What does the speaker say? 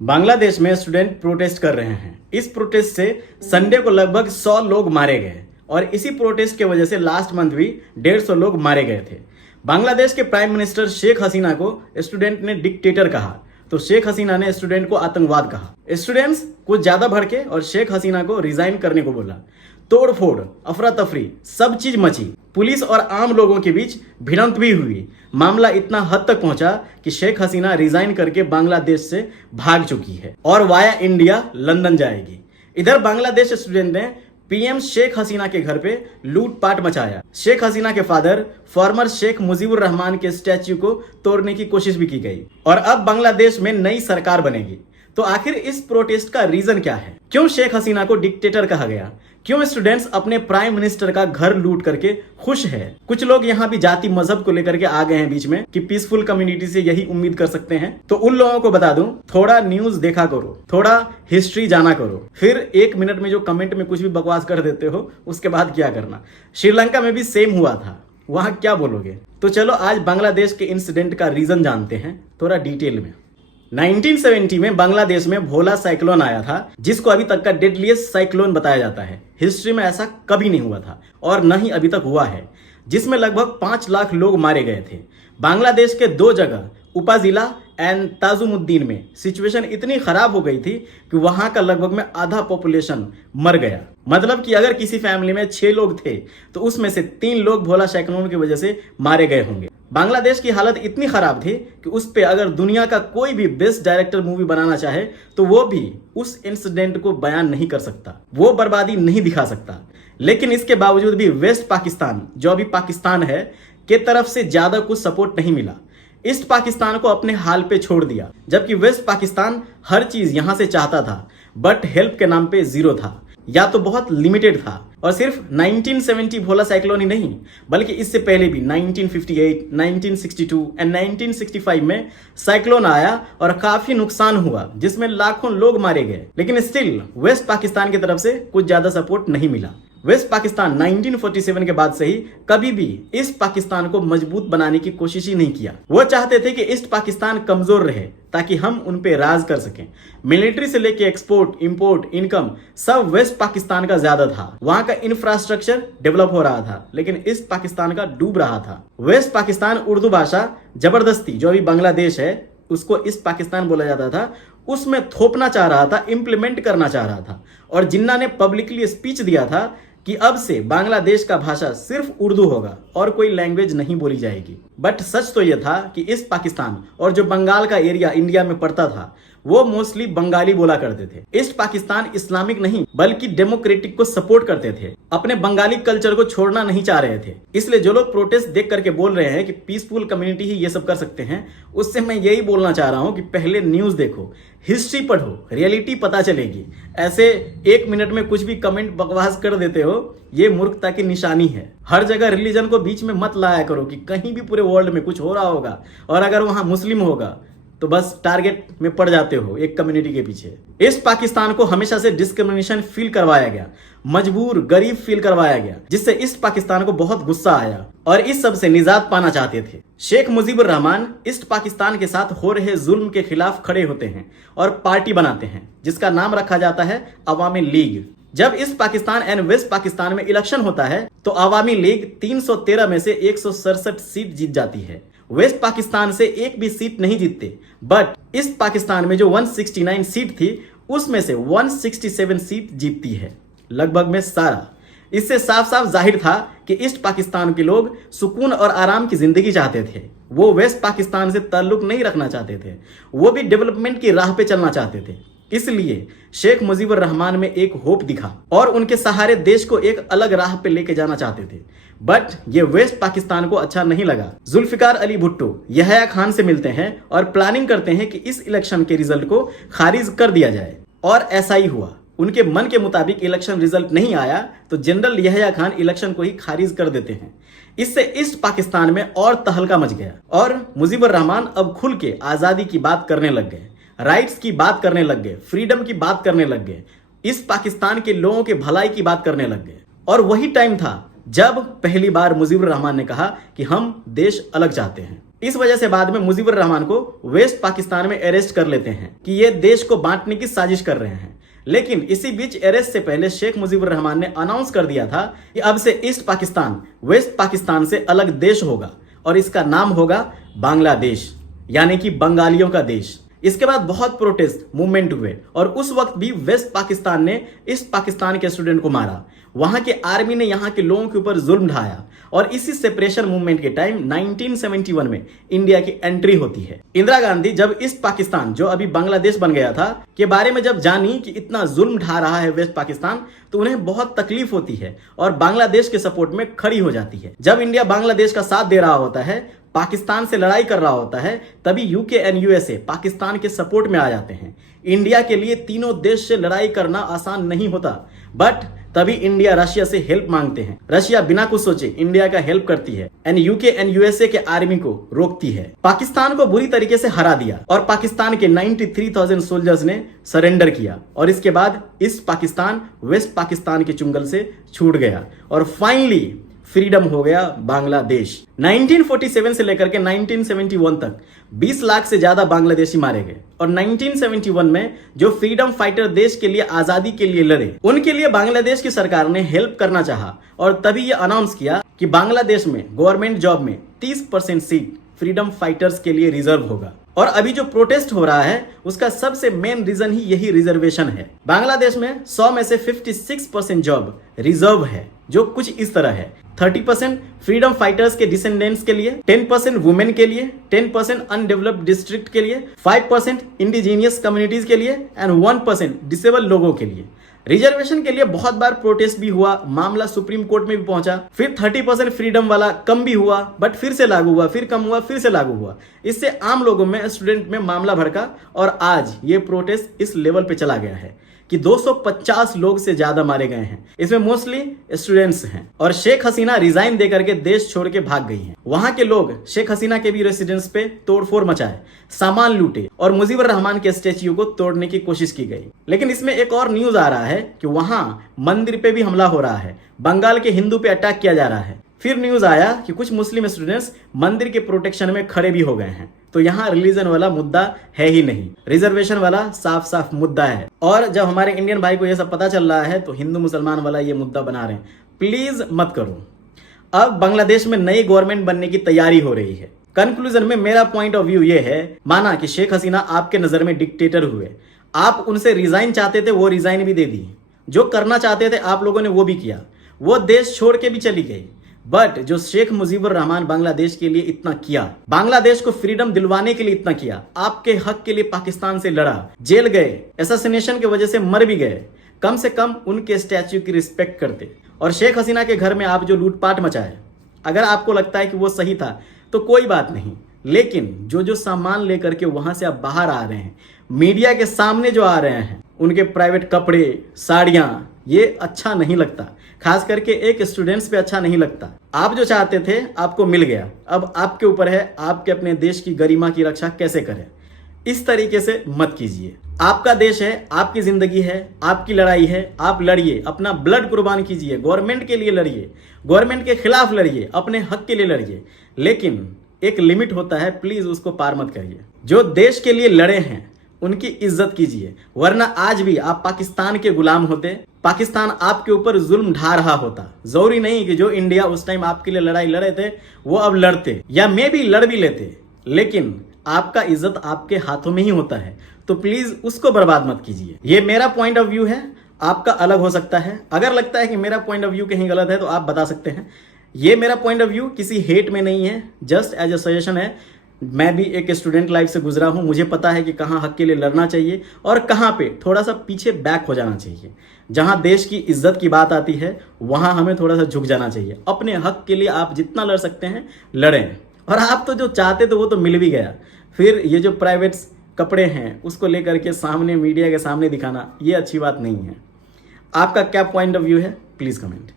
बांग्लादेश में student protest कर रहे हैं। इस प्रोटेस्ट से संडे को लगभग 100 लोग मारे गए और इसी प्रोटेस्ट के वजह से लास्ट मंथ भी 150 लोग मारे गए थे। बांग्लादेश के प्राइम मिनिस्टर शेख हसीना को स्टूडेंट ने डिक्टेटर कहा तो शेख हसीना ने स्टूडेंट को आतंकवाद कहा। स्टूडेंट्स कुछ ज्यादा भड़के और शेख हसीना को रिजाइन करने को बोला। तोड़ फोड़, अफरा तफरी, सब चीज मची। पुलिस और आम लोगों के बीच भिड़ंत भी हुई। मामला इतना हद तक पहुंचा कि शेख हसीना रिजाइन करके बांग्लादेश से भाग चुकी है और वाया इंडिया लंदन जाएगी। इधर बांग्लादेश स्टूडेंट ने पीएम शेख हसीना के घर पे लूटपाट मचाया। शेख हसीना के फादर फॉर्मर शेख मुजीबुर रहमान के स्टैच्यू को तोड़ने की कोशिश भी की गई और अब बांग्लादेश में नई सरकार बनेगी। तो आखिर इस प्रोटेस्ट का रीजन क्या है? क्यों शेख हसीना को डिक्टेटर कहा गया? क्यों स्टूडेंट्स अपने प्राइम मिनिस्टर का घर लूट करके खुश है? कुछ लोग यहाँ भी जाति मजहब को लेकर के आ गए हैं बीच में कि पीसफुल कम्युनिटी से यही उम्मीद कर सकते हैं। तो उन लोगों को बता दूं, थोड़ा न्यूज देखा करो, थोड़ा हिस्ट्री जाना करो, फिर 1 मिनट में जो कमेंट में कुछ भी बकवास कर देते हो उसके बाद क्या करना। श्रीलंका में भी सेम हुआ था, वहां क्या बोलोगे? तो चलो आज बांग्लादेश के इंसिडेंट का रीजन जानते हैं थोड़ा डिटेल में। 1970 में बांग्लादेश में भोला साइक्लोन आया था, जिसको अभी तक का डेडलीस्ट साइक्लोन बताया जाता है। हिस्ट्री में ऐसा कभी नहीं हुआ था और न ही अभी तक हुआ है, जिसमें लगभग 5 लाख लोग मारे गए थे। बांग्लादेश के 2 जगह उपाजिला एंड ताजुमुद्दीन में सिचुएशन इतनी खराब हो गई थी कि वहां का लगभग में आधा पॉपुलेशन मर गया। मतलब कि अगर किसी फैमिली में 6 लोग थे तो उसमें से 3 लोग भोला साइक्लोन की वजह से मारे गए होंगे। बांग्लादेश की हालत इतनी खराब थी कि उस पे अगर दुनिया का कोई भी बेस्ट डायरेक्टर मूवी बनाना चाहे तो वो भी उस इंसिडेंट को बयान नहीं कर सकता, वो बर्बादी नहीं दिखा सकता। लेकिन इसके बावजूद भी वेस्ट पाकिस्तान, जो अभी पाकिस्तान है, के तरफ से ज्यादा कुछ सपोर्ट नहीं मिला। ईस्ट पाकिस्तान को अपने हाल पे छोड़ दिया, जबकि वेस्ट पाकिस्तान हर चीज यहां से चाहता था, बट हेल्प के नाम पे जीरो था, या तो बहुत लिमिटेड था। और सिर्फ 1970 भोला साइक्लोन ही नहीं, बल्कि इससे पहले भी 1958, 1962 एंड 1965 में साइक्लोन आया और काफी नुकसान हुआ, जिसमें लाखों लोग मारे गए। लेकिन स्टिल वेस्ट पाकिस्तान की तरफ से कुछ ज्यादा सपोर्ट नहीं मिला। वेस्ट पाकिस्तान 1947 के बाद से ही कभी भी ईस्ट पाकिस्तान को मजबूत बनाने की कोशिश ही नहीं किया। वो चाहते थे कि ईस्ट पाकिस्तान कमजोर रहे ताकि हम उन पे राज कर सकें। मिलिट्री से लेके एक्सपोर्ट, इंपोर्ट, इनकम सब वेस्ट पाकिस्तान का ज्यादा था। वहां का इंफ्रास्ट्रक्चर डेवलप हो रहा था, लेकिन ईस्ट पाकिस्तान का डूब रहा था। वेस्ट पाकिस्तान उर्दू भाषा जबरदस्ती, जो अभी बांग्लादेश है उसको ईस्ट पाकिस्तान बोला जाता था, उसमें थोपना चाह रहा था, इंप्लीमेंट करना चाह रहा था। और जिन्ना ने पब्लिकली स्पीच दिया था कि अब से बांग्लादेश का भाषा सिर्फ उर्दू होगा और कोई लैंग्वेज नहीं बोली जाएगी। बट सच तो यह था कि ईस्ट पाकिस्तान और जो बंगाल का एरिया इंडिया में पड़ता था वो मोस्टली बंगाली बोला करते थे। ईस्ट पाकिस्तान इस्लामिक नहीं बल्कि डेमोक्रेटिक को सपोर्ट करते थे, अपने बंगाली कल्चर को छोड़ना नहीं चाह रहे थे। इसलिए जो लोग प्रोटेस्ट देख करके बोल रहे हैं कि पीसफुल कम्युनिटी ही ये सब कर सकते हैं, उससे मैं यही बोलना चाह रहा हूं कि पहले न्यूज देखो, हिस्ट्री पढ़ो, रियलिटी पता चलेगी। ऐसे 1 मिनट में कुछ भी कमेंट बकवास कर देते हो, ये मूर्खता की निशानी है। हर जगह रिलीजन को बीच में मत लाया करो कि कहीं भी पूरे वर्ल्ड में कुछ हो रहा होगा और अगर वहां मुस्लिम होगा तो बस टारगेट में पड़ जाते हो एक कम्युनिटी के पीछे। इस पाकिस्तान को हमेशा से डिस्क्रिमिनेशन फील करवाया गया, मजबूर, गरीब फील करवाया गया, जिससे इस पाकिस्तान को बहुत गुस्सा आया और इस सब से निजात पाना चाहते थे। शेख मुजीबुर रहमान ईस्ट पाकिस्तान के साथ हो रहे जुल्म के खिलाफ खड़े होते हैं और पार्टी बनाते हैं जिसका नाम रखा जाता है अवामी लीग। जब east Pakistan and west Pakistan में इलेक्शन होता है तो अवामी लीग 313 में से 167 सीट जीत जाती है। वेस्ट पाकिस्तान से एक भी सीट नहीं जीतते, बट ईस्ट पाकिस्तान में जो 169 सीट थी उसमें से 167 सीट जीतती है, लगभग में सारा। इससे साफ साफ जाहिर था कि ईस्ट पाकिस्तान के लोग सुकून और आराम की जिंदगी चाहते थे। वो वेस्ट पाकिस्तान से ताल्लुक नहीं रखना चाहते थे, वो भी डेवलपमेंट की राह पे चलना चाहते थे। इसलिए शेख मुजीबुर रहमान में एक होप दिखा और उनके सहारे देश को एक अलग राह पे लेके जाना चाहते थे। बट ये वेस्ट पाकिस्तान को अच्छा नहीं लगा। जुल्फिकार अली भुट्टो यहया खान से मिलते हैं और प्लानिंग करते हैं कि इस इलेक्शन के रिजल्ट को खारिज कर दिया जाए, और ऐसा ही हुआ। उनके मन के मुताबिक इलेक्शन रिजल्ट नहीं आया तो जनरल यहया खान इलेक्शन को ही खारिज कर देते हैं। इससे ईस्ट पाकिस्तान में और तहलका मच गया और मुजीबुर रहमान अब खुल के आजादी की बात करने लग गए, राइट्स की बात करने लग गए, फ्रीडम की बात करने लग गए, इस पाकिस्तान के लोगों के भलाई की बात करने लग गए। और वही टाइम था जब पहली बार मुजीबुर रहमान ने कहा कि हम देश अलग चाहते हैं। इस वजह से बाद में मुजीबुर रहमान को वेस्ट पाकिस्तान में अरेस्ट कर लेते हैं कि ये देश को बांटने की साजिश कर रहे हैं। लेकिन इसी बीच अरेस्ट से पहले शेख मुजीबुर रहमान ने अनाउंस कर दिया था कि अब से ईस्ट पाकिस्तान वेस्ट पाकिस्तान से अलग देश होगा और इसका नाम होगा बांग्लादेश, यानी कि बंगालियों का देश। इसके बाद बहुत प्रोटेस्ट मूवमेंट हुए और उस वक्त भी वेस्ट पाकिस्तान ने ईस्ट पाकिस्तान के स्टूडेंट को मारा। वहां के आर्मी ने यहां के लोगों के ऊपर जुल्म ढाया और इसी सेपरेशन मूवमेंट के टाइम 1971 में इंडिया की एंट्री होती है। इंदिरा गांधी जब ईस्ट पाकिस्तान, जो अभी बांग्लादेश बन गया था, के बारे में जब जानी कि इतना जुल्म ढा रहा है वेस्ट पाकिस्तान, तो उन्हें बहुत तकलीफ होती है और बांग्लादेश के सपोर्ट में खड़ी हो जाती है। जब इंडिया बांग्लादेश का साथ दे रहा होता है, पाकिस्तान से लड़ाई कर रहा होता है, तभी यूके एंड यूएसए पाकिस्तान के सपोर्ट में आ जाते हैं। इंडिया के लिए तीनों देश से लड़ाई करना आसान नहीं होता, बट तभी इंडिया रशिया से हेल्प मांगते हैं। रशिया बिना कुछ सोचे इंडिया का हेल्प करती है एंड यूके एंड यूएसए के आर्मी को रोकती है। पाकिस्तान को बुरी तरीके से हरा दिया और पाकिस्तान के 93,000 सोल्जर्स ने सरेंडर किया और इसके बाद ईस्ट पाकिस्तान वेस्ट पाकिस्तान के चुंगल से छूट गया और फाइनली फ्रीडम हो गया बांग्लादेश। 1947 से लेकर के 1971 तक 20 लाख से ज्यादा बांग्लादेशी मारे गए और 1971 में जो फ्रीडम फाइटर देश के लिए आजादी के लिए लड़े, उनके लिए बांग्लादेश की सरकार ने हेल्प करना चाहा और तभी ये अनाउंस किया कि बांग्लादेश में गवर्नमेंट जॉब में 30% सीट फ्रीडम फाइटर्स के लिए रिजर्व होगा। और अभी जो प्रोटेस्ट हो रहा है उसका सबसे मेन रीजन ही यही रिजर्वेशन है। बांग्लादेश में 100 में से 56% जॉब रिजर्व है, जो कुछ इस तरह है: 30% फ्रीडम फाइटर्स के डिसेंडेंट्स के लिए, 10% वुमेन के लिए, 10% अनडेवलप्ड डिस्ट्रिक्ट के लिए, 5% इंडिजीनियस कम्युनिटीज के लिए एंड 1% डिसेबल लोगों के लिए। रिजर्वेशन के लिए बहुत बार प्रोटेस्ट भी हुआ, मामला सुप्रीम कोर्ट में भी पहुंचा। फिर 30% फ्रीडम वाला कम भी हुआ, बट फिर से लागू हुआ, फिर कम हुआ, फिर से लागू हुआ। इससे आम लोगों में, स्टूडेंट में मामला भड़का और आज ये प्रोटेस्ट इस लेवल पे चला गया है कि 250 लोग से ज्यादा मारे गए हैं। इसमें मोस्टली स्टूडेंट्स हैं और शेख हसीना रिजाइन देकर के देश छोड़ के भाग गई हैं। वहां के लोग शेख हसीना के भी रेसिडेंस पे तोड़फोड़ मचाए, सामान लूटे और मुजीबुर रहमान के स्टैच्यू को तोड़ने की कोशिश की गई। लेकिन इसमें एक और न्यूज आ रहा है कि वहां मंदिर पे भी हमला हो रहा है, बंगाल के हिंदू पे अटैक किया जा रहा है। फिर न्यूज आया कि कुछ मुस्लिम स्टूडेंट्स मंदिर के प्रोटेक्शन में खड़े भी हो गए हैं। तो यहाँ रिलीजन वाला मुद्दा है ही नहीं, रिजर्वेशन वाला साफ साफ मुद्दा है। और जब हमारे इंडियन भाई को यह सब पता चल रहा है तो हिंदू मुसलमान वाला ये मुद्दा बना रहे हैं। प्लीज मत करो। अब बांग्लादेश में नई गवर्नमेंट बनने की तैयारी हो रही है। कंक्लूजन में मेरा पॉइंट ऑफ व्यू ये है, माना कि शेख हसीना आपके नजर में डिक्टेटर हुए, आप उनसे रिजाइन चाहते थे, वो रिजाइन भी दे दी, जो करना चाहते थे आप लोगों ने वो भी किया, वो देश छोड़ के भी चली गई। बट जो शेख मुजीबुर रहमान बांग्लादेश के लिए इतना किया, बांग्लादेश को फ्रीडम दिलवाने के लिए इतना किया, आपके हक के लिए पाकिस्तान से लड़ा, जेल गए, असैसिनेशन की वजह से मर भी गए, कम से कम उनके स्टैच्यू की रिस्पेक्ट करते। और शेख हसीना के घर में आप जो लूटपाट मचाए, अगर आपको लगता है कि वो सही था तो कोई बात नहीं, लेकिन जो सामान लेकर के वहां से आप बाहर आ रहे हैं, मीडिया के सामने जो आ रहे हैं, उनके प्राइवेट कपड़े, साड़ियां, ये अच्छा नहीं लगता। खास करके एक स्टूडेंट्स पे अच्छा नहीं लगता। आप जो चाहते थे आपको मिल गया, अब आपके ऊपर है आपके अपने देश की गरिमा की रक्षा कैसे करें। इस तरीके से मत कीजिए। आपका देश है, आपकी जिंदगी है, आपकी लड़ाई है, आप लड़िए, अपना ब्लड कुर्बान कीजिए, गवर्नमेंट के लिए लड़िए, गवर्नमेंट के खिलाफ लड़िए, अपने हक के लिए लड़िए, लेकिन एक लिमिट होता है, प्लीज उसको पार मत करिए। जो देश के लिए लड़े हैं उनकी इज्जत कीजिए, वरना आज भी आप पाकिस्तान के गुलाम होते, पाकिस्तान आपके ऊपर जुल्म ढा रहा होता। जरूरी नहीं कि जो इंडिया उस टाइम आपके लिए लड़ाई लड़े थे वो अब लड़ते, या मे भी लड़ भी लेते, लेकिन आपका इज्जत आपके हाथों में ही होता है, तो प्लीज उसको बर्बाद मत कीजिए। ये मेरा पॉइंट ऑफ व्यू है, आपका अलग हो सकता है। अगर लगता है कि मेरा पॉइंट ऑफ व्यू कहीं गलत है तो आप बता सकते हैं। ये मेरा पॉइंट ऑफ व्यू किसी हेट में नहीं है, जस्ट एज ए सजेशन है। मैं भी एक स्टूडेंट लाइफ से गुजरा हूं, मुझे पता है कि कहां हक के लिए लड़ना चाहिए और कहां पे थोड़ा सा पीछे बैक हो जाना चाहिए। जहां देश की इज्जत की बात आती है वहां हमें थोड़ा सा झुक जाना चाहिए। अपने हक के लिए आप जितना लड़ सकते हैं लड़ें, और आप तो जो चाहते थे वो तो मिल भी गया। फिर ये जो प्राइवेट कपड़े हैं उसको लेकर के सामने मीडिया के सामने दिखाना, ये अच्छी बात नहीं है। आपका क्या पॉइंट ऑफ व्यू है, प्लीज कमेंट।